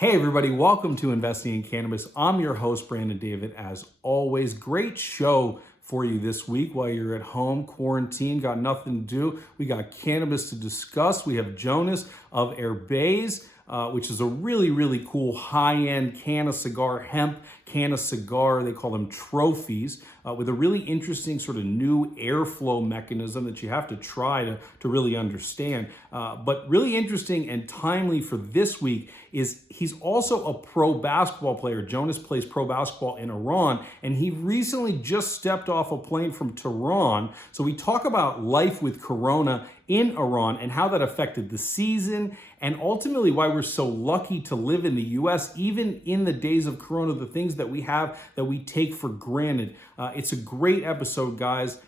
Hey everybody, welcome to Investing in Cannabis. I'm your host, Brandon David. As always, great show for you this week while you're at home, quarantine, got nothing to do. We got cannabis to discuss. We have Jonas of Herbes, which is a really cool high-end cannagar, hemp cannagar. They call them trophies, with a really interesting sort of new airflow mechanism that you have to try to really understand. But really interesting and timely for this week is he's also a pro basketball player. Jonas plays pro basketball in Iran, and he recently just stepped off a plane from Tehran. So we talk about life with Corona in Iran and how that affected the season, and ultimately why we're so lucky to live in the US, even in the days of Corona, the things that we have that we take for granted. It's a great episode, guys.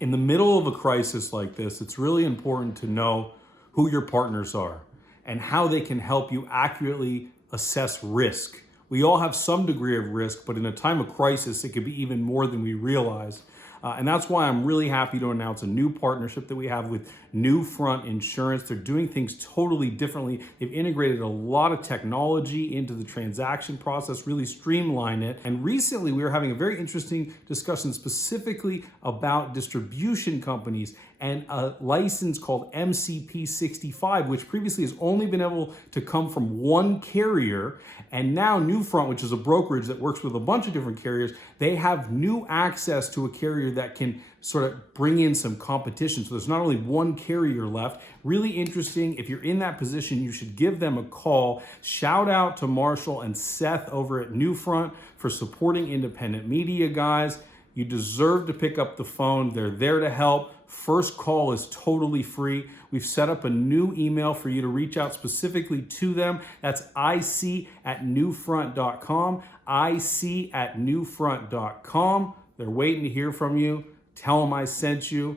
In the middle of a crisis like this, it's really important to know who your partners are and how they can help you accurately assess risk. We all have some degree of risk, but in a time of crisis, it could be even more than we realize. And that's why I'm really happy to announce a new partnership that we have with Newfront Insurance. They're doing things totally differently. They've integrated a lot of technology into the transaction process, really streamline it. And recently we were having a very interesting discussion specifically about distribution companies and a license called MCP 65, which previously has only been able to come from one carrier. And now Newfront, which is a brokerage that works with a bunch of different carriers, they have new access to a carrier that can sort of bring in some competition. So there's not only one carrier left. Really interesting. If you're in that position, you should give them a call. Shout out to Marshall and Seth over at Newfront for supporting independent media, guys. You deserve to pick up the phone. They're there to help. First call is totally free. We've set up a new email for you to reach out specifically to them. That's ic@newfront.com, ic@newfront.com. They're waiting to hear from you. Tell them I sent you.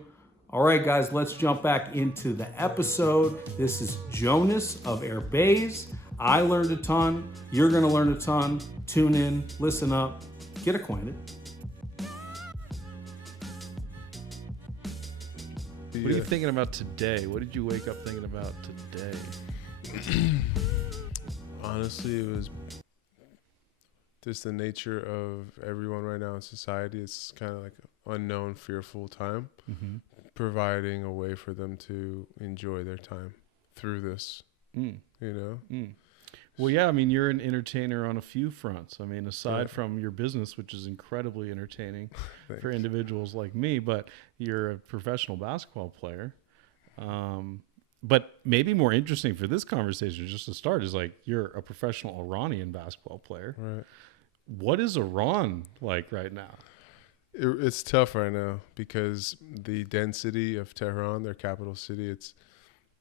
All right, guys, let's jump back into the episode. This is Jonas of Herbes. I learned a ton. You're going to learn a ton. Tune in, listen up, get acquainted. What are you thinking about today? What did you wake up thinking about today? Honestly, it was just the nature of everyone right now in society. It's kind of like an unknown, fearful time, providing a way for them to enjoy their time through this, you know? Well, yeah, I mean, you're an entertainer on a few fronts. I mean, aside from your business, which is incredibly entertaining for individuals like me, but you're a professional basketball player. But maybe more interesting for this conversation, just to start, is like you're a professional Iranian basketball player. Right. What is Iran like right now? It's tough right now because the density of Tehran, their capital city,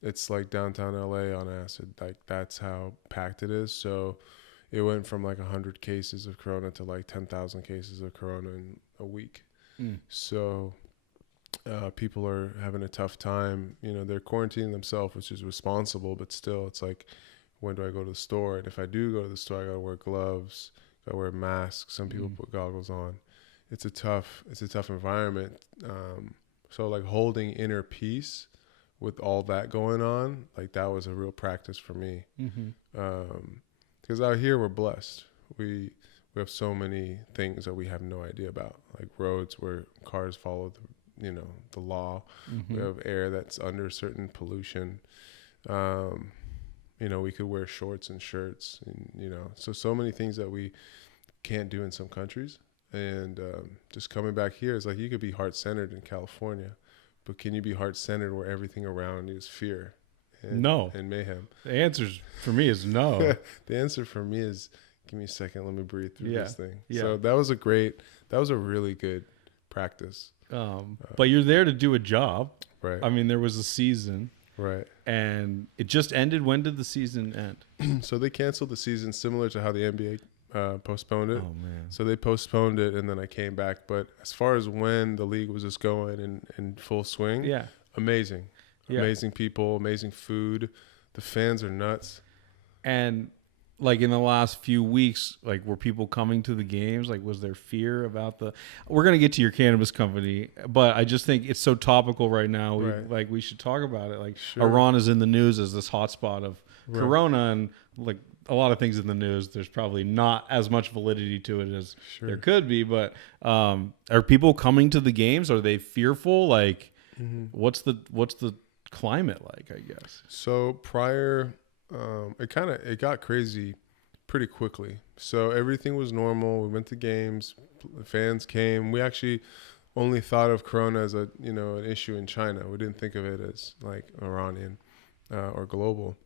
it's like downtown LA on acid. Like that's how packed it is. So it went from like 100 cases of corona to like 10,000 cases of corona in a week. So people are having a tough time. You know, they're quarantining themselves, which is responsible, but still it's like, when do I go to the store? And if I do go to the store, I got to wear gloves, got to wear masks. Some people put goggles on. It's a tough environment. So like holding inner peace with all that going on, like that was a real practice for me. Because out here we're blessed. We have so many things that we have no idea about, like roads where cars follow the law. We have air that's under certain pollution. We could wear shorts and shirts, and so many things that we can't do in some countries. And just coming back here is like you could be heart-centered in California, but can you be heart-centered where everything around you is fear and mayhem? The answer for me is no. The answer for me is, give me a second, let me breathe through this thing. Yeah. So that was a really good practice. But you're there to do a job. Right. I mean, there was a season. Right. And it just ended. When did the season end? So they canceled the season similar to how the NBA postponed it. Oh, man. So they postponed it, and then I came back. But as far as when the league was just going in full swing, amazing. Yeah. Amazing people, amazing food. The fans are nuts. And like in the last few weeks, like were people coming to the games? Like was there fear about we're going to get to your cannabis company, but I just think it's so topical right now. We should talk about it. Like Iran is in the news as this hotspot of Corona, and like a lot of things in the news, there's probably not as much validity to it as there could be. But are people coming to the games? Are they fearful? Like, what's the climate like, I guess? So prior, it got crazy pretty quickly. So everything was normal. We went to games, fans came. We actually only thought of Corona as an issue in China. We didn't think of it as like Iranian or global.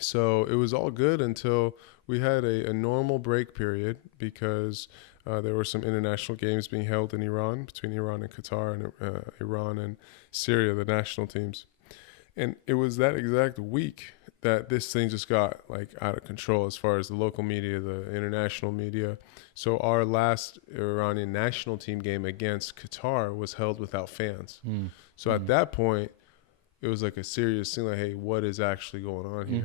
So it was all good until we had a normal break period because there were some international games being held in Iran, between Iran and Qatar, and Iran and Syria, the national teams. And it was that exact week that this thing just got like out of control as far as the local media, the international media. So our last Iranian national team game against Qatar was held without fans. So at that point, it was like a serious thing, like, hey, what is actually going on here?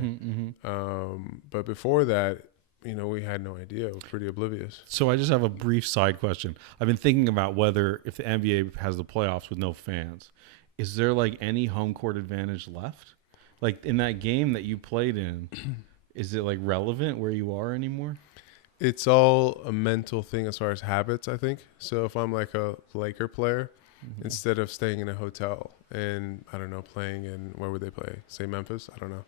But before that, we had no idea. We were pretty oblivious. So I just have a brief side question. I've been thinking about whether if the NBA has the playoffs with no fans, is there like any home court advantage left? Like in that game that you played in, is it like relevant where you are anymore? It's all a mental thing as far as habits, I think. So if I'm like a Laker player, instead of staying in a hotel and, I don't know, playing in, where would they play? Say Memphis? I don't know.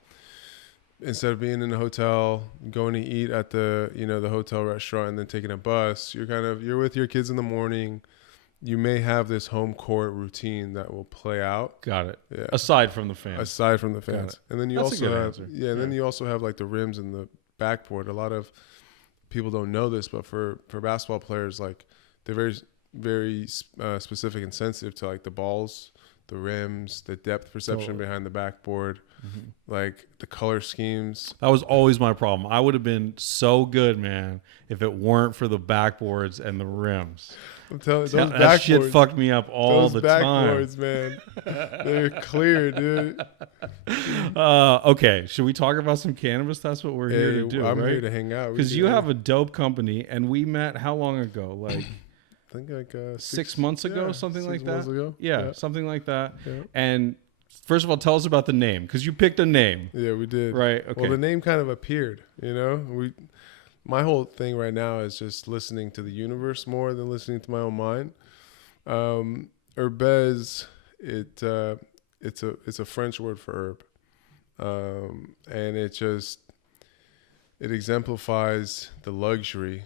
Instead of being in a hotel, going to eat at the, the hotel restaurant and then taking a bus, you're with your kids in the morning. You may have this home court routine that will play out. Got it. Yeah. Aside from the fans. Aside from the fans. And then you That's also have, then you also have like the rims and the backboard. A lot of people don't know this, but for basketball players, like they're very, very specific and sensitive to like the balls, the rims, the depth perception behind the backboard, like the color schemes. That was always my problem. I would have been so good, man, if it weren't for the backboards and the rims. I'm telling you, those that shit fucked me up all the time. Those backboards, man, they're clear, dude. Okay, should we talk about some cannabis? That's what we're here to do, I'm right? here to hang out. Because you have a dope company, and we met how long ago? Like, I think like 6 months ago, something like that. 6 months ago. Yeah, something like that. Yeah. And first of all, tell us about the name, because you picked a name. Yeah, we did. Right. Okay. Well, the name kind of appeared. My whole thing right now is just listening to the universe more than listening to my own mind. Herbes, it's a French word for herb, and it exemplifies the luxury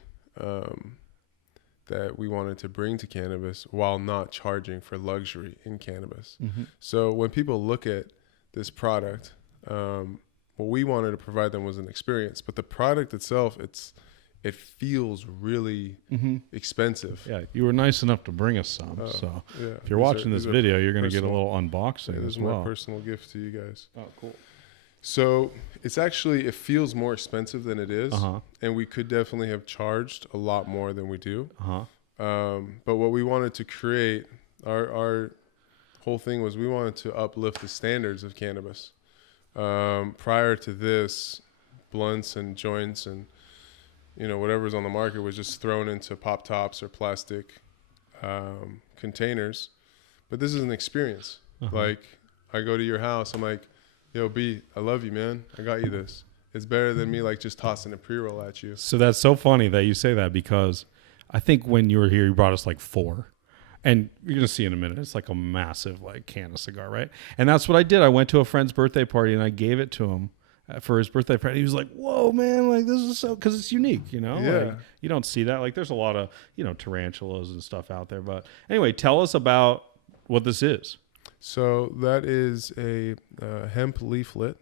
that we wanted to bring to cannabis while not charging for luxury in cannabis. So when people look at this product, what we wanted to provide them was an experience, but the product itself, it feels really expensive. Yeah, you were nice enough to bring us some. So if you're watching this video, you're going to get a little unboxing this as is well. my personal gift to you guys. Oh, cool. So it feels more expensive than it is, and we could definitely have charged a lot more than we do. But what we wanted to create, our whole thing was we wanted to uplift the standards of cannabis. Prior to this, blunts and joints and whatever's on the market was just thrown into pop tops or plastic containers. But this is an experience. Like I go to your house, I'm like, yo, B, I love you, man. I got you this. It's better than me like just tossing a pre-roll at you. So that's so funny that you say that, because I think when you were here, you brought us like 4. And you're going to see in a minute, it's like a massive like can of cigar, right? And that's what I did. I went to a friend's birthday party and I gave it to him for his birthday party. He was like, whoa, man, like this is so, because it's unique, Yeah. Like, you don't see that. Like there's a lot of, tarantulas and stuff out there. But anyway, tell us about what this is. So that is a hemp leaflet,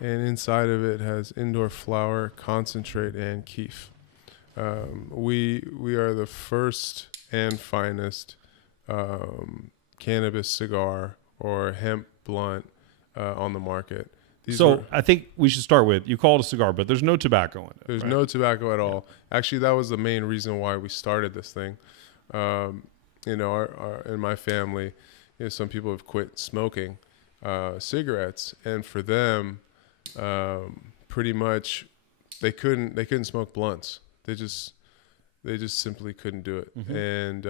and inside of it has indoor flower, concentrate, and kief. We are the first and finest cannabis cigar or hemp blunt on the market. I think we should start with, you call it a cigar, but there's no tobacco in it. There's right? no tobacco at all. Actually, that was the main reason why we started this thing. In my family, some people have quit smoking cigarettes, and for them, pretty much they couldn't smoke blunts. They just simply couldn't do it. And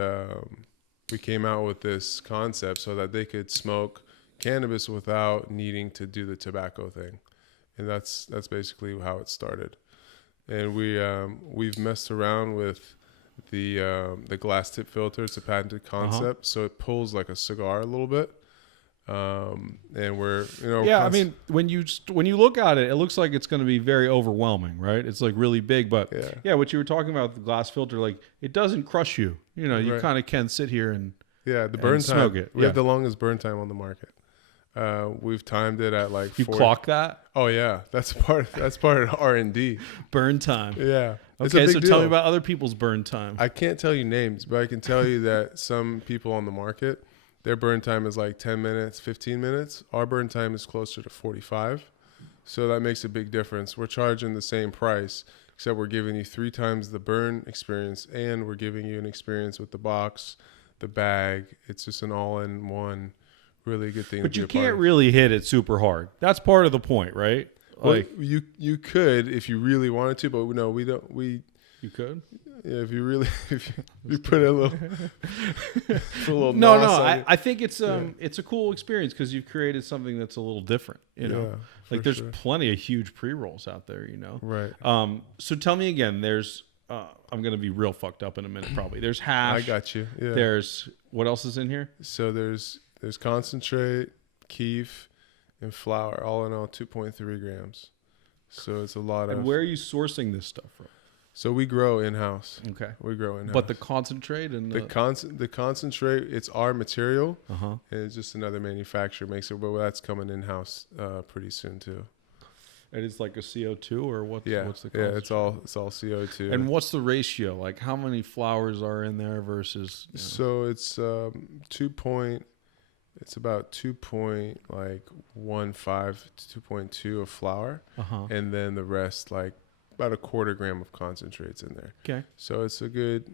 we came out with this concept so that they could smoke cannabis without needing to do the tobacco thing. and that's basically how it started. And we've messed around with the glass tip filter. It's a patented concept, so it pulls like a cigar a little bit. And we're I mean, when you look at it, it looks like it's going to be very overwhelming, right? It's like really big, but what you were talking about with the glass filter, like it doesn't crush you. You know, you kind of can sit here and the burn time. Smoke it. We have the longest burn time on the market. We've timed it at like you clock that. Oh yeah, that's part of R&D. Burn time. Yeah. Okay, so tell me about other people's burn time. I can't tell you names, but I can tell you that some people on the market, their burn time is like 10 minutes, 15 minutes. Our burn time is closer to 45. So that makes a big difference. We're charging the same price, except we're giving you 3 times the burn experience, and we're giving you an experience with the box, the bag. It's just an all-in-one really good thing. But you can't really hit it super hard. That's part of the point, right? Like you could if you really wanted to, but no, we don't. You could. Yeah, if you put a little, I think it's a cool experience because you've created something that's a little different. You know, like there's plenty of huge pre-rolls out there. You know, right? So tell me again. There's I'm gonna be real fucked up in a minute. Probably there's hash. I got you. Yeah. There's what else is in here? So there's concentrate, kief, and flour. All in all, 2.3 grams. So it's a lot of. And where are you sourcing this stuff from? So we grow in-house. Okay. We grow in-house. But the concentrate and the concentrate, it's our material. And it's just another manufacturer makes it, but that's coming in-house pretty soon too. And it's like a CO2 or what's the concentrate? Yeah, it's all CO2. And what's the ratio? Like how many flowers are in there versus So it's it's about 2.15 to 2.2 of flour. And then the rest like about a quarter gram of concentrates in there. Okay. So it's a good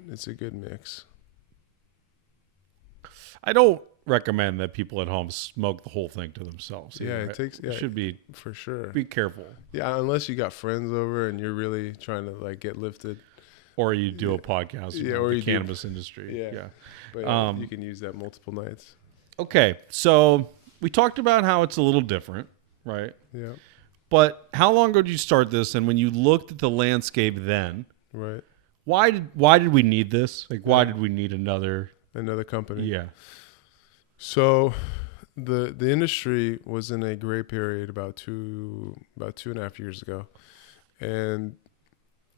mix. I don't recommend that people at home smoke the whole thing to themselves. Yeah, right? it should be for sure. Be careful. Yeah, unless you got friends over and you're really trying to like get lifted. Or you do a podcast about the cannabis industry. Yeah. But you can use that multiple nights. Okay. So we talked about how it's a little different, right? Yeah. But how long ago did you start this? And when you looked at the landscape then, right? Why did we need this? Like, why did we need another company? Yeah. So, the industry was in a gray period about 2.5 years ago, and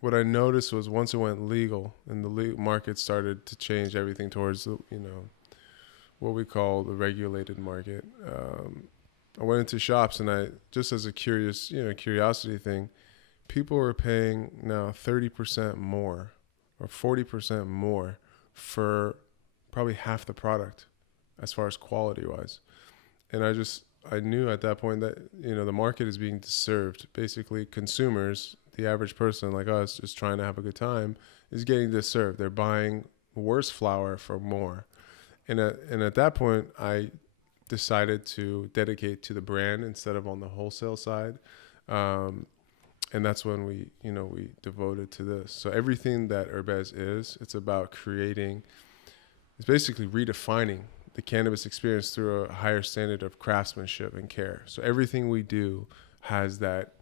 what I noticed was once it went legal and the legal market started to change everything towards what we call the regulated market. I went into shops and I just as a curiosity thing, people were paying now 30% more or 40% more for probably half the product as far as quality wise. And I knew at that point that, the market is being disserved. Basically consumers, the average person like us just trying to have a good time is getting disserved. They're buying worse flour for more. And at that point, I decided to dedicate to the brand instead of on the wholesale side. And that's when we devoted to this. So everything that Herbes it's about it's basically redefining the cannabis experience through a higher standard of craftsmanship and care. So everything we do has that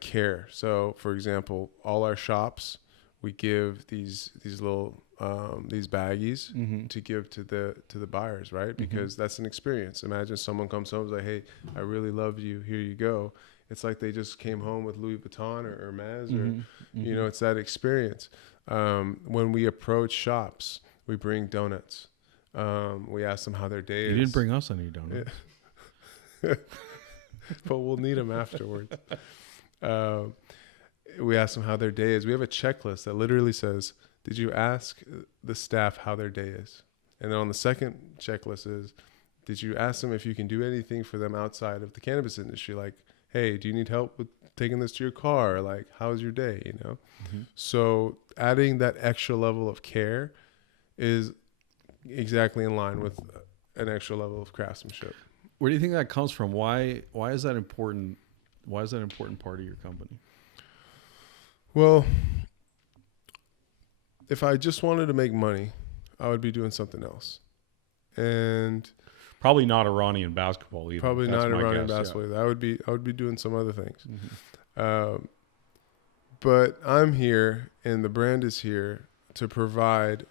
care. So for example, all our shops, we give these little these baggies to give to the buyers, right? Because that's an experience. Imagine someone comes home and is like, "Hey, I really love you. Here you go." It's like they just came home with Louis Vuitton or Hermes, or it's that experience. When we approach shops, we bring donuts. We ask them how their day is. You didn't bring us any donuts, but we'll need them afterwards. We ask them how their day is. We have a checklist that literally says, did you ask the staff how their day is? And then on the second checklist is, did you ask them if you can do anything for them outside of the cannabis industry? Like, hey, do you need help with taking this to your car? Or like, how's your day? So adding that extra level of care is exactly in line with an extra level of craftsmanship. Where do you think that comes from? Why is that important? Why is that an important part of your company? Well, if I just wanted to make money, I would be doing something else. And Probably not Iranian basketball either. Probably That's not my Iranian guess, basketball either. I would be doing some other things. Mm-hmm. But I'm here, and the brand is here to provide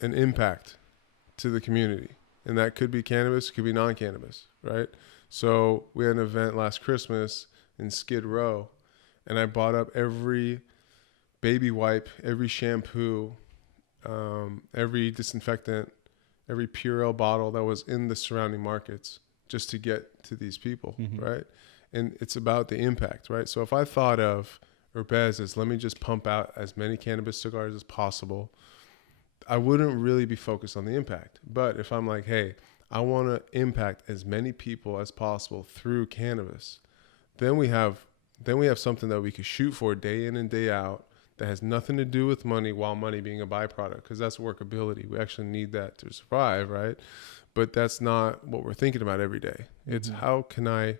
an impact to the community. And that could be cannabis, could be non-cannabis, right? So we had an event last Christmas in Skid Row, and I bought up every baby wipe, every shampoo, every disinfectant, every Purell bottle that was in the surrounding markets just to get to these people, right? And it's about the impact, right? So if I thought of Herbes as, let me just pump out as many cannabis cigars as possible, I wouldn't really be focused on the impact. But if I'm like, hey, I want to impact as many people as possible through cannabis, then we have something that we could shoot for day in and day out that has nothing to do with money, while money being a byproduct, because that's workability. We actually need that to survive, right? But that's not what we're thinking about every day. It's how can I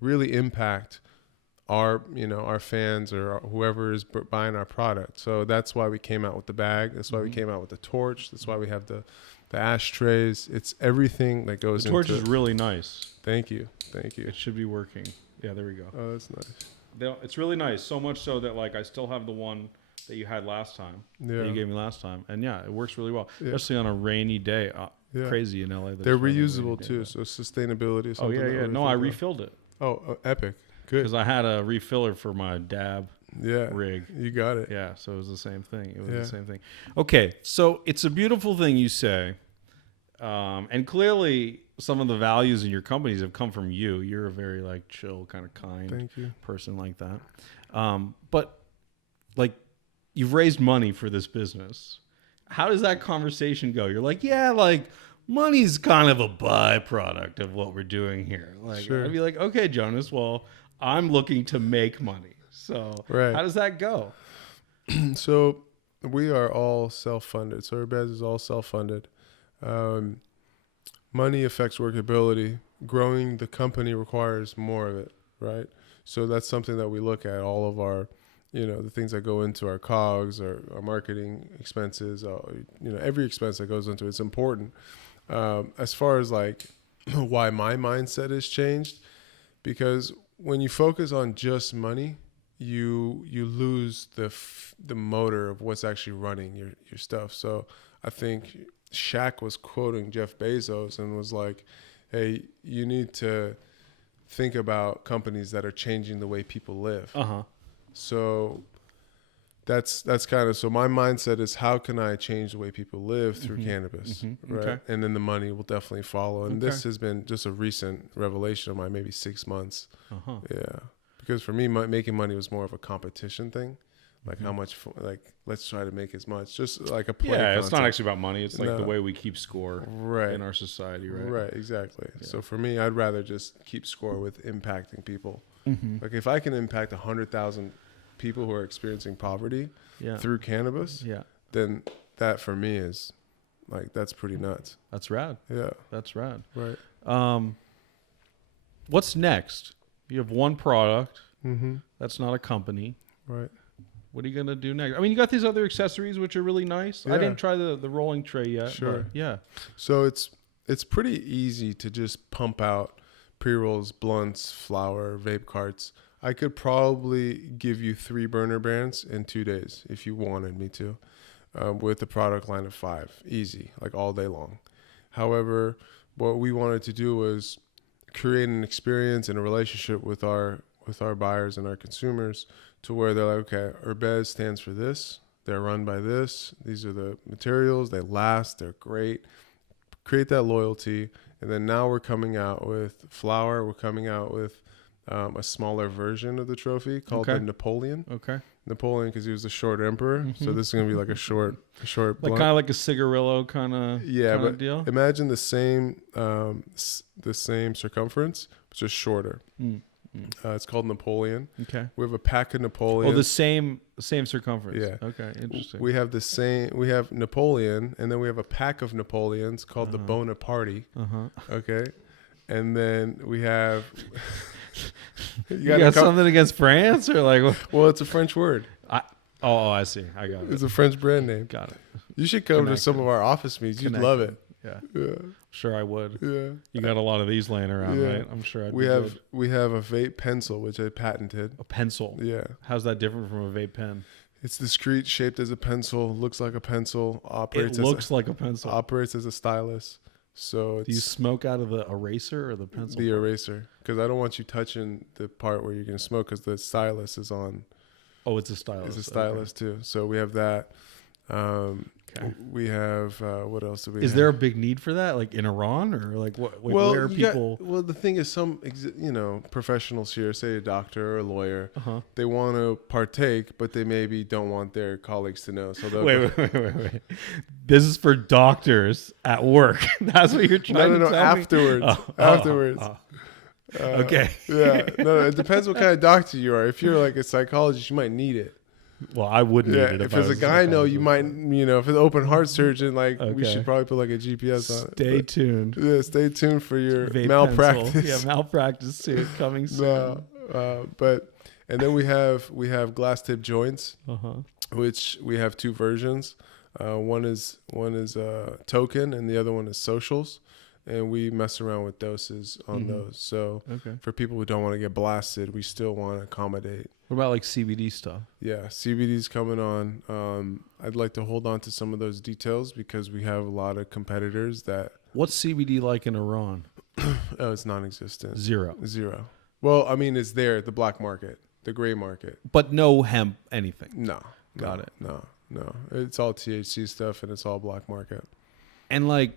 really impact our fans or whoever is buying our product. So that's why we came out with the bag. That's why we came out with the torch. That's why we have the ashtrays. It's everything that goes into it. The torch is really nice. Thank you. It should be working. Yeah, there we go. Oh, that's nice. It's really nice. So much so that like I still have the one that you had last time. Yeah. That you gave me last time. And yeah, it works really well. Yeah. Especially on a rainy day. Yeah. Crazy in LA. They're reusable too. So sustainability is something. Oh, yeah. No, I refilled it. Oh, epic. Good. Because I had a refiller for my dab rig. You got it. Yeah, so it was the same thing. The same thing. Okay, so it's a beautiful thing you say. And clearly some of the values in your companies have come from you. You're a very like chill, kind of kind person like that. But like you've raised money for this business. How does that conversation go? You're like, yeah, like money's kind of a byproduct of what we're doing here. Like I'd be like, okay, Jonas, well, I'm looking to make money. So how does that go? So we are all self-funded. So Herbes is all self-funded. Money affects workability. Growing the company requires more of it, right? So that's something that we look at. All of our, the things that go into our COGS, our marketing expenses, every expense that goes into it's important. As far as like why my mindset has changed, because when you focus on just money, you lose the motor of what's actually running your stuff. So I think Shaq was quoting Jeff Bezos and was like, hey, you need to think about companies that are changing the way people live. So that's kind of, so my mindset is how can I change the way people live through cannabis, right? Okay. And then the money will definitely follow. And this has been just a recent revelation of mine, maybe 6 months. Yeah. Because for me, making money was more of a competition thing. Like how much, like let's try to make as much, just like a play. Yeah, concept. It's not actually about money. It's like the way we keep score in our society, right? Right, exactly. Yeah. So for me, I'd rather just keep score with impacting people. Like if I can impact 100,000 people who are experiencing poverty through cannabis, then that for me is like, that's pretty nuts. That's rad. Yeah. That's rad. Right. What's next? You have one product. That's not a company. Right. What are you going to do next? I mean, you got these other accessories, which are really nice. I didn't try the rolling tray yet. Sure. Yeah. So it's pretty easy to just pump out pre-rolls, blunts, flower, vape carts. I could probably give you 3 burner brands in 2 days if you wanted me to, with a product line of 5. Easy, like all day long. However, what we wanted to do was create an experience and a relationship with our buyers and our consumers to where they're like, okay, Herbes stands for this. They're run by this. These are the materials. They last. They're great. Create that loyalty. And then now we're coming out with flower. We're coming out with a smaller version of the trophy called the Napoleon. Okay. Napoleon because he was the short emperor. So this is going to be like a short like kind of like a cigarillo kind of deal. Imagine the same circumference, but just shorter. It's called Napoleon. Okay. We have a pack of Napoleon. Oh, the same circumference. Yeah. Okay. Interesting. We have Napoleon, and then we have a pack of Napoleons called the Bonaparte. Okay. And then we have. you got something against France or like? What? Well, it's a French word. I see. I got it. It's a French brand name. Got it. You should come to some of our office meetings. You'd love it. Yeah. Yeah. Sure, I would. Yeah. You got a lot of these laying around, Yeah. right? I'm sure I'd We be have good. we have a vape pencil which I patented. A pencil. Yeah. How's that different from a vape pen? It's discreet, shaped as a pencil, looks like a pencil, It looks like a pencil. operates as a stylus. So Do you it's smoke out of the eraser or the pencil? the eraser, because I don't want you touching the part where you're gonna smoke, because the stylus is on. Oh, it's a stylus. It's a stylus too. So we have that. Okay. We have what else do we? Is have? there a big need for that, like in Iran, or like what? Like where are people? well, the thing is, some professionals here, say a doctor or a lawyer, Uh-huh. they want to partake, but they maybe don't want their colleagues to know. So they'll Wait. This is for doctors at work. That's what you're trying to no, tell me? afterwards, Oh, afterwards. Okay. Yeah, no, it depends what kind of doctor you are. If you're like a psychologist, you might need it. Well, I wouldn't Yeah, need it if I it's a was gyno, you might, if it's an open heart surgeon, like we Okay. should probably put like a GPS on it. Stay But, tuned. yeah, stay tuned for your Vape malpractice. pencil. Yeah, malpractice suit coming soon. No, and then we have glass tip joints, Uh-huh. which we have two versions. One is token, and the other one is socials, and we mess around with doses on those. So Okay. for people who don't want to get blasted, we still want to accommodate. What about like CBD stuff? Yeah, CBD's coming on. I'd like to hold on to some of those details because we have a lot of competitors that What's CBD like in Iran? it's non-existent. Zero. Well, I mean, it's there, the black market, the gray market. But no hemp anything. No. Got it. No. It's all THC stuff and it's all black market. And like,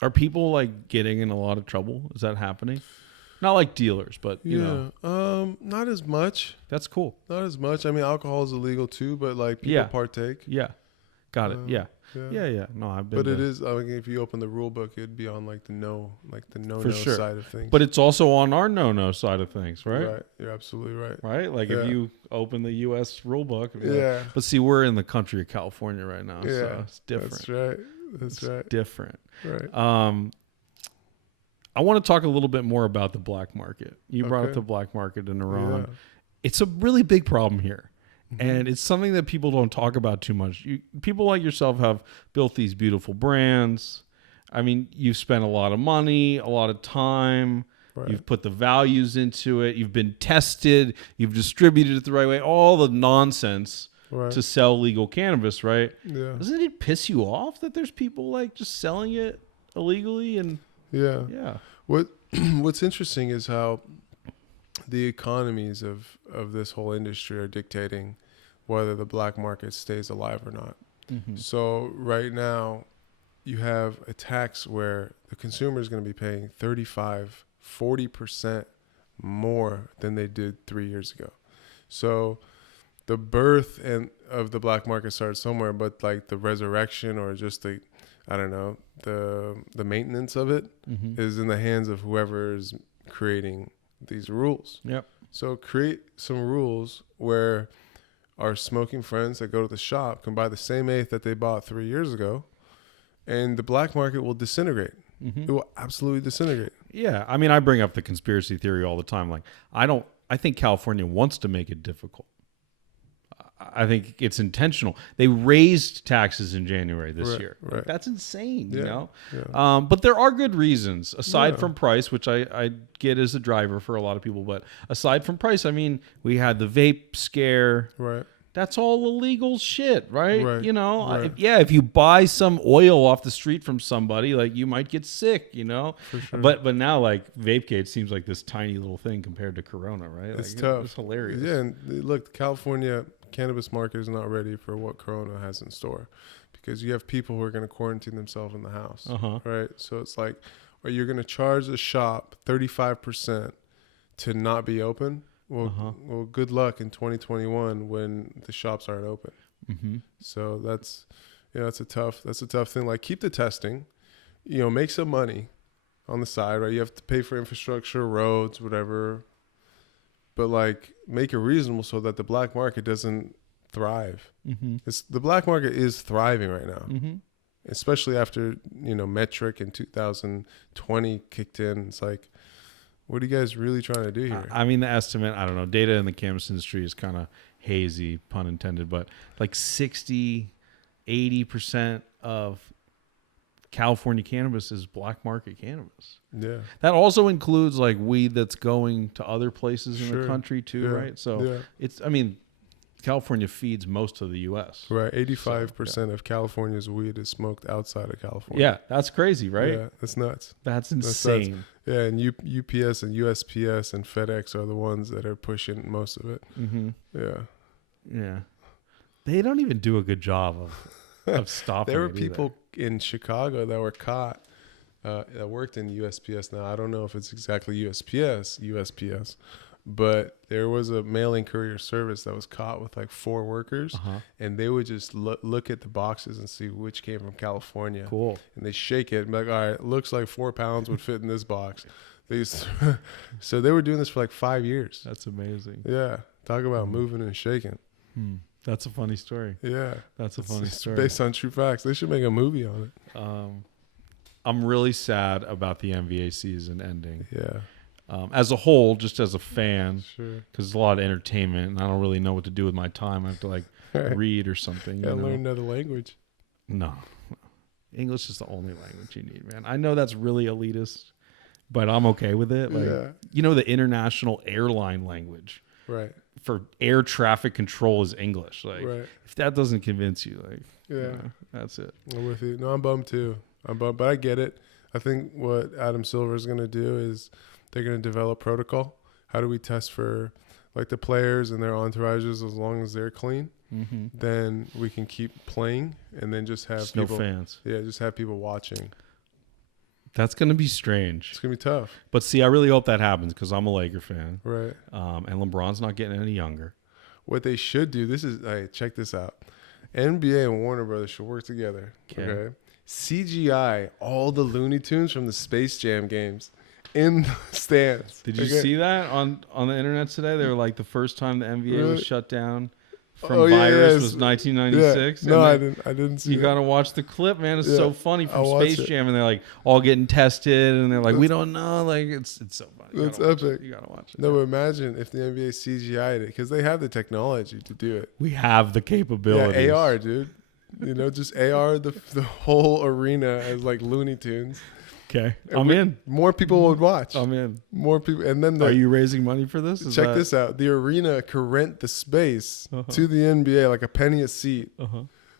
are people like getting in a lot of trouble? Is that happening? Not like dealers, but you know, not as much. that's cool. Not as much. I mean, alcohol is illegal too, but like people partake. Yeah. Got it. Yeah. Yeah. Yeah. No, I've been. But it is. I mean, if you open the rule book, it'd be on like the no For sure. side of things. But it's also on our no side of things, right? Right. You're absolutely right. Right? Like if you open the U.S. rule book. Yeah. But see, we're in the country of California right now, so it's different. That's right. That's right. Different. Right. I want to talk a little bit more about the black market. You brought up Okay. the black market in Iran. Yeah. It's a really big problem here. And it's something that people don't talk about too much. People like yourself have built these beautiful brands. I mean, you've spent a lot of money, a lot of time. Right. You've put the values into it. You've been tested. You've distributed it the right way. All the nonsense Right. to sell legal cannabis, right? Yeah. Doesn't it piss you off that there's people like just selling it illegally? And Yeah. What's interesting is how the economies of this whole industry are dictating whether the black market stays alive or not. So right now you have a tax where the consumer is going to be paying 35-40% more than they did 3 years ago. So the birth of the black market started somewhere, but like the resurrection or just the maintenance of it is in the hands of whoever is creating these rules. Yep. So create some rules where our smoking friends that go to the shop can buy the same eighth that they bought 3 years ago, and the black market will disintegrate. It will absolutely disintegrate. Yeah. I mean, I bring up the conspiracy theory all the time. Like, I think California wants to make it difficult. I think it's intentional. They raised taxes in January this year. Right. Like, that's insane, you know? Yeah. But there are good reasons, aside from price, which I get as a driver for a lot of people. But aside from price, I mean, we had the vape scare. Right. That's all illegal shit, right? Right. You know, Right. if you buy some oil off the street from somebody, like you might get sick, you know. For sure. But now, like Vapegate seems like this tiny little thing compared to Corona, right? It's like, tough. It's hilarious. Yeah, and look, California cannabis market is not ready for what Corona has in store, because you have people who are going to quarantine themselves in the house, right? So it's like, are you going to charge the shop 35% to not be open? Well, good luck in 2021 when the shops aren't open. So that's a tough thing. Like, keep the testing, make some money on the side, right? You have to pay for infrastructure, roads, whatever. But like, make it reasonable so that the black market doesn't thrive. The black market is thriving right now, especially after Metric in 2020 kicked in. It's like, what are you guys really trying to do here? I mean, the estimate, I don't know, data in the cannabis industry is kind of hazy, pun intended, but like 60-80% of California cannabis is black market cannabis. Yeah. That also includes like weed that's going to other places in the country too, Yeah. right? So it's, I mean, California feeds most of the U.S. Right. 85% of California's weed is smoked outside of California. Yeah, that's crazy, right? Yeah, that's nuts. That's insane. Yeah, and UPS and USPS and FedEx are the ones that are pushing most of it. Mm-hmm. Yeah. Yeah. They don't even do a good job of stopping There were it people in Chicago that were caught that worked in USPS. Now, I don't know if it's exactly USPS, but there was a mailing courier service that was caught with like 4 workers, and they would just look at the boxes and see which came from California. Cool. And they shake it and be like, all right, looks like 4 pounds would fit in this box. So they were doing this for like 5 years. That's amazing. Yeah. Talk about moving and shaking. That's a funny story. Yeah. That's a funny story. Based on true facts. They should make a movie on it. I'm really sad about the NBA season ending. Yeah. As a whole, just as a fan, Sure. because it's a lot of entertainment, and I don't really know what to do with my time. I have to like Right. read or something. Gotta you know? learn another language. No, English is the only language you need, man. I know that's really elitist, but I'm okay with it. Like, Yeah. you know, the international airline language Right. for air traffic control is English. Like, Right. if that doesn't convince you, like, Yeah. you know, that's it. I'm with you. No, I'm bummed too. I'm bummed, but I get it. I think what Adam Silver is going to do is they're going to develop protocol. How do we test for like the players and their entourages as long as they're clean? Mm-hmm. Then we can keep playing and then just have Just people. no fans. Yeah, just have people watching. That's going to be strange. It's going to be tough. But see, I really hope that happens because I'm a Laker fan. Right. And LeBron's not getting any younger. What they should do, check this out. NBA and Warner Brothers should work together. Okay. CGI all the Looney Tunes from the Space Jam games in the stands. Did you see that on the internet today? They were like the first time the NBA was shut down from virus was 1996. Yeah. No, I didn't see You got to watch the clip, man. It's so funny from I'll Space watch it. Jam, and they're like all getting tested, and they're like, we don't know. Like it's so funny. That's epic. You got to watch it. No, but imagine if the NBA CGI'd it because they have the technology to do it. We have the capabilities. Yeah, AR, dude. You know, just AR the whole arena as like Looney Tunes. Okay, I'm in. More people would watch. I'm in. More people, and then Are you raising money for this? check this out. The arena could rent the space to the NBA, like a penny a seat,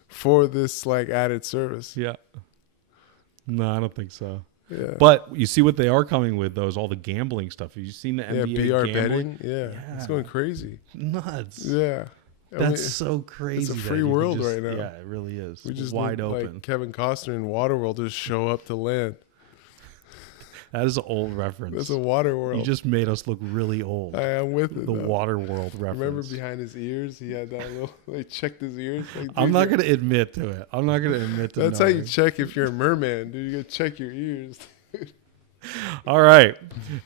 for this like added service. Yeah. No, I don't think so. Yeah. But you see what they are coming with, though, is all the gambling stuff. Have you seen the NBA BR gambling? betting. Yeah, it's going crazy. Nuts. Yeah. That's so crazy. It's a that free you can world just- right now. Yeah, it really is. We just wide need, open. Like Kevin Costner in Waterworld just show up to land. That is an old reference. That's a Waterworld. You just made us look really old. I am with it. The though. Waterworld reference. Remember behind his ears, he had that little. They checked his ears. Like, I'm dude, not going to admit to it. I'm not going to admit to That's how you knowing. check if you're a merman, dude. You gotta check your ears. All right.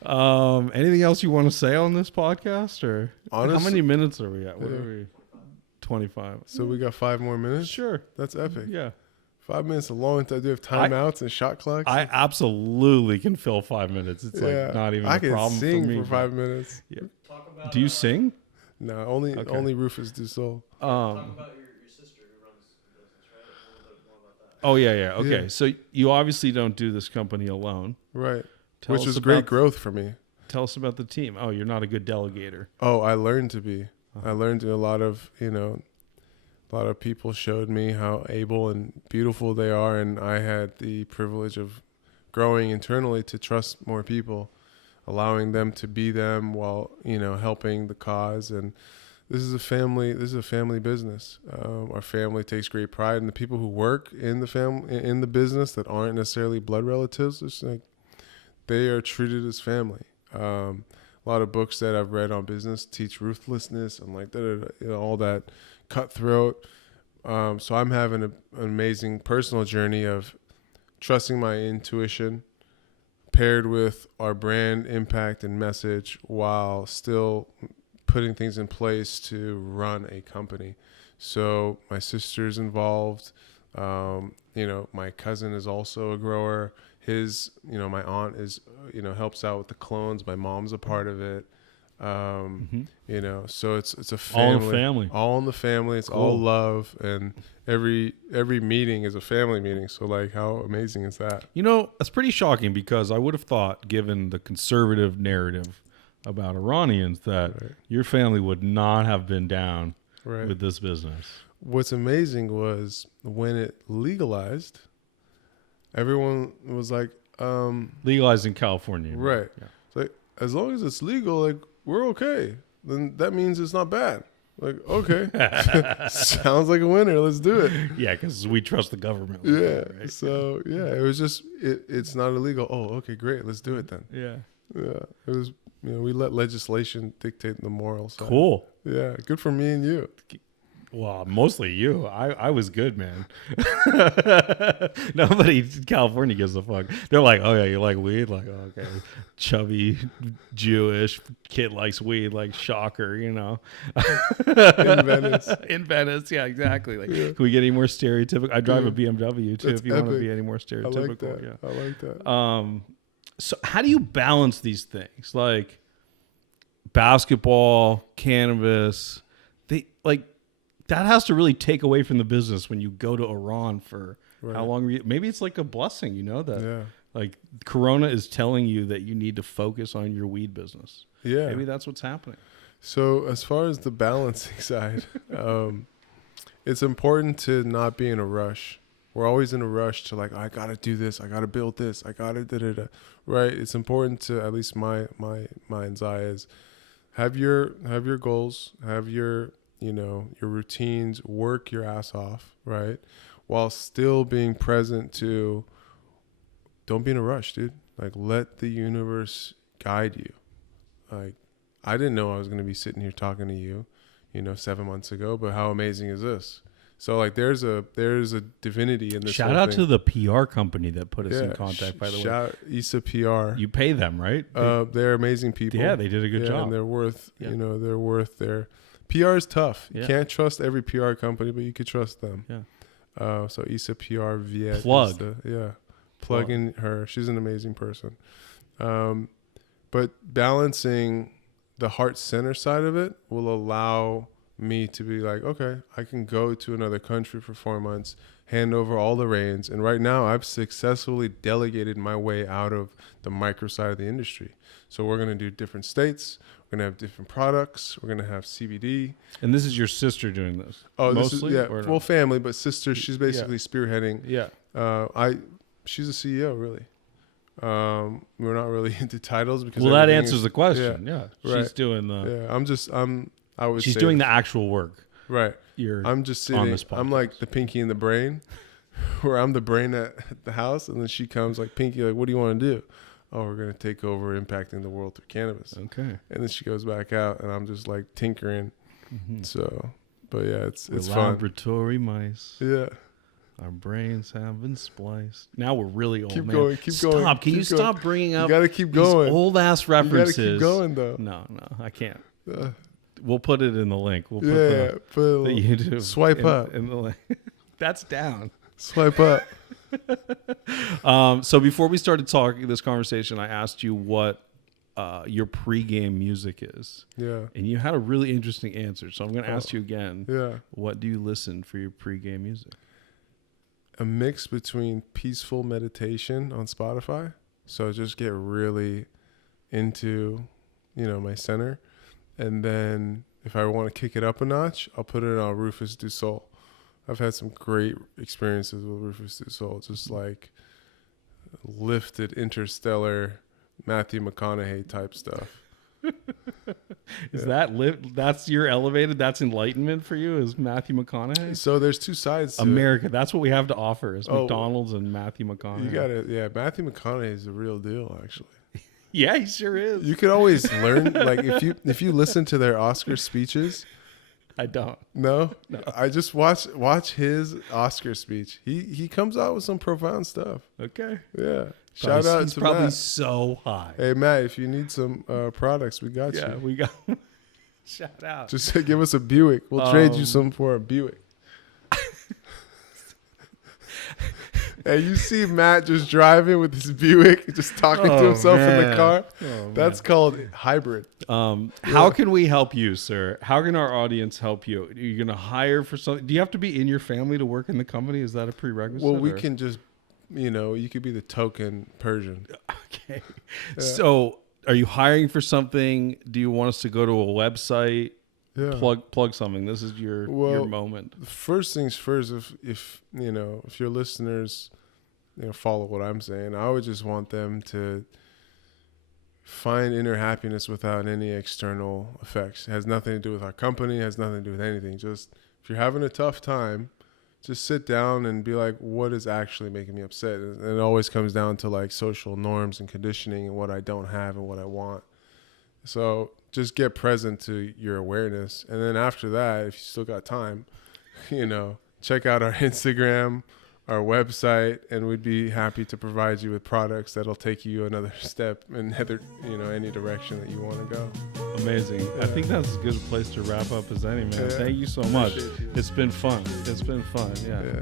Anything else you want to say on this podcast? Or how Honestly- many minutes are we at? What are we? 25. So we got 5 more minutes. Sure. That's epic. Yeah. 5 minutes is a long time. Do you have timeouts and shot clocks? I absolutely can fill 5 minutes. It's like not even I a can problem sing for me. for 5 minutes. Yeah. Do you sing? No, only Rufus do soul. Talk about your sister who runs the business, right? A little bit more about that. Oh yeah. Okay. Yeah. So you obviously don't do this company alone. Right. Tell Which us was great about- growth for me. Tell us about the team. Oh, you're not a good delegator. Oh, I learned to be. Uh-huh. I learned a lot of, a lot of people showed me how able and beautiful they are. And I had the privilege of growing internally to trust more people, allowing them to be them while, helping the cause. And this is a family business. Our family takes great pride in the people who work in the family, in the business that aren't necessarily blood relatives. It's like they are treated as family. A lot of books that I've read on business teach ruthlessness and like all that cutthroat. So I'm having an amazing personal journey of trusting my intuition paired with our brand impact and message while still putting things in place to run a company. So my sister's involved. My cousin is also a grower. My aunt is, helps out with the clones. My mom's a part of it. You know, so it's a All in family, family. all in the family. It's all Cool. love, and every meeting is a family meeting. So like, how amazing is that? You know, that's pretty shocking because I would have thought, given the conservative narrative about Iranians, that your family would not have been down Right. with this business. What's amazing was when it legalized, everyone was like, Legalized in California. right. Yeah. It's like, as long as it's legal, like, we're okay. Then that means it's not bad. Like, okay. Sounds like a winner. Let's do it. Yeah, because we trust the government. with Yeah. that, right? So, yeah, it was just, it's not illegal. Oh, okay, great. Let's do it then. Yeah. Yeah. It was, you know, we let legislation dictate the moral side. Cool. Yeah. Good for me and you. Well, mostly you. I was good, man. Nobody in California gives a fuck. They're like, oh yeah, you like weed? Like, oh, okay, chubby Jewish kid likes weed. Like, shocker, you know. In Venice. In Venice, yeah, exactly. Like, Yeah. can we get any more stereotypical? I drive a BMW too. That's if you want to epic. be any more I stereotypical, like that. yeah. I like that. So how do you balance these things? Like basketball, cannabis, that has to really take away from the business when you go to Iran for how long were you, maybe it's like a blessing, you know, that Yeah. like Corona is telling you that you need to focus on your weed business. Yeah. Maybe that's what's happening. So as far as the balancing side, it's important to not be in a rush. We're always in a rush to like, I gotta do this, I gotta build this, I gotta da-da-da. Right? It's important to, at least my mind's eye is, have your goals, have your, you know, your routines, work your ass off, right? While still being present to, don't be in a rush, dude. Like, let the universe guide you. Like, I didn't know I was going to be sitting here talking to you, you know, 7 months ago, but how amazing is this? So like, there's a divinity in this. Shout whole out thing. to the PR company that put us in contact, by the way. Shout Issa PR. You pay them, right? They're amazing people. Yeah, they did a good job. And they're worth, you know, they're worth their PR is tough. You Yeah. can't trust every PR company, but you could trust them. Yeah. So Issa PR Viet. Plug. Plug in her. She's an amazing person. But balancing the heart center side of it will allow me to be like, okay, I can go to another country for 4 months, hand over all the reins. And right now I've successfully delegated my way out of the micro side of the industry. So we're going to do different states. We're going to have different products. We're going to have CBD. And this is your sister doing this? Oh, mostly? this is, Or no? well, family, but sister, she's basically spearheading. Yeah. She's a CEO, really. We're not really into titles because Well, that everything answers is- the question. Yeah. Right. She's doing the. Yeah, I would She's say doing the actual work. right. You're I'm just on sitting. this I'm podcast. like the pinky in the brain, where I'm the brain at the house, and then she comes like, Pinky, like, what do you want to do? Oh, we're gonna take over, impacting the world through cannabis. Okay. And then she goes back out, and I'm just like tinkering. Mm-hmm. So, but yeah, it's We're fun. laboratory mice. Yeah. Our brains have been spliced. Now we're really old, Keep man. going, keep Stop. going, Can keep you going. stop bringing You up gotta keep these going. old-ass You gotta references? keep going though. No, I can't. Uh, We'll put it in the link. We'll put yeah, put a the little- YouTube. swipe up. In the link. That's down. Swipe up. So before we started talking this conversation, I asked you what your pregame music is. Yeah. And you had a really interesting answer. So I'm going to ask you again. Yeah. What do you listen for your pregame music? A mix between peaceful meditation on Spotify. So just get really into, you know, my center. And then if I want to kick it up a notch, I'll put it on Rufus Du Sol. I've had some great experiences with Rufus Du Sol. Just like lifted interstellar Matthew McConaughey type stuff. Is that's your elevated? That's enlightenment for you? Is Matthew McConaughey? So there's two sides to America. That's what we have to offer is Oh, McDonald's and Matthew it. McConaughey. You got it. Yeah, Matthew McConaughey is the real deal, actually. Yeah, he sure is. You could always learn, like if you listen to their Oscar speeches. I don't. No, I just watch his Oscar speech. He comes out with some profound stuff. Okay. Yeah, shout out He's to probably Matt. so high. Hey Matt, if you need some products, we got Yeah, you. we got. Shout out. Just give us a Buick. We'll trade you some for a Buick. And you see Matt just driving with his Buick, just talking to himself in the car. That's called hybrid. How can we help you, sir? How can our audience help you? Are you going to hire for something? Do you have to be in your family to work in the company? Is that a prerequisite? Well, we can just, you could be the token Persian. Okay. So are you hiring for something? Do you want us to go to a website? Yeah. Plug something. This is your moment. First things first, if your listeners follow what I'm saying, I would just want them to find inner happiness without any external effects. It has nothing to do with our company, it has nothing to do with anything. Just if you're having a tough time, just sit down and be like, what is actually making me upset? And it always comes down to like social norms and conditioning and what I don't have and what I want. So just get present to your awareness. And then after that, if you still got time, check out our Instagram, our website, and we'd be happy to provide you with products that'll take you another step in any direction that you want to go. Amazing. Yeah. I think that's as good a place to wrap up as any, man. Yeah. Thank you so much. Appreciate you. It's been fun. Yeah.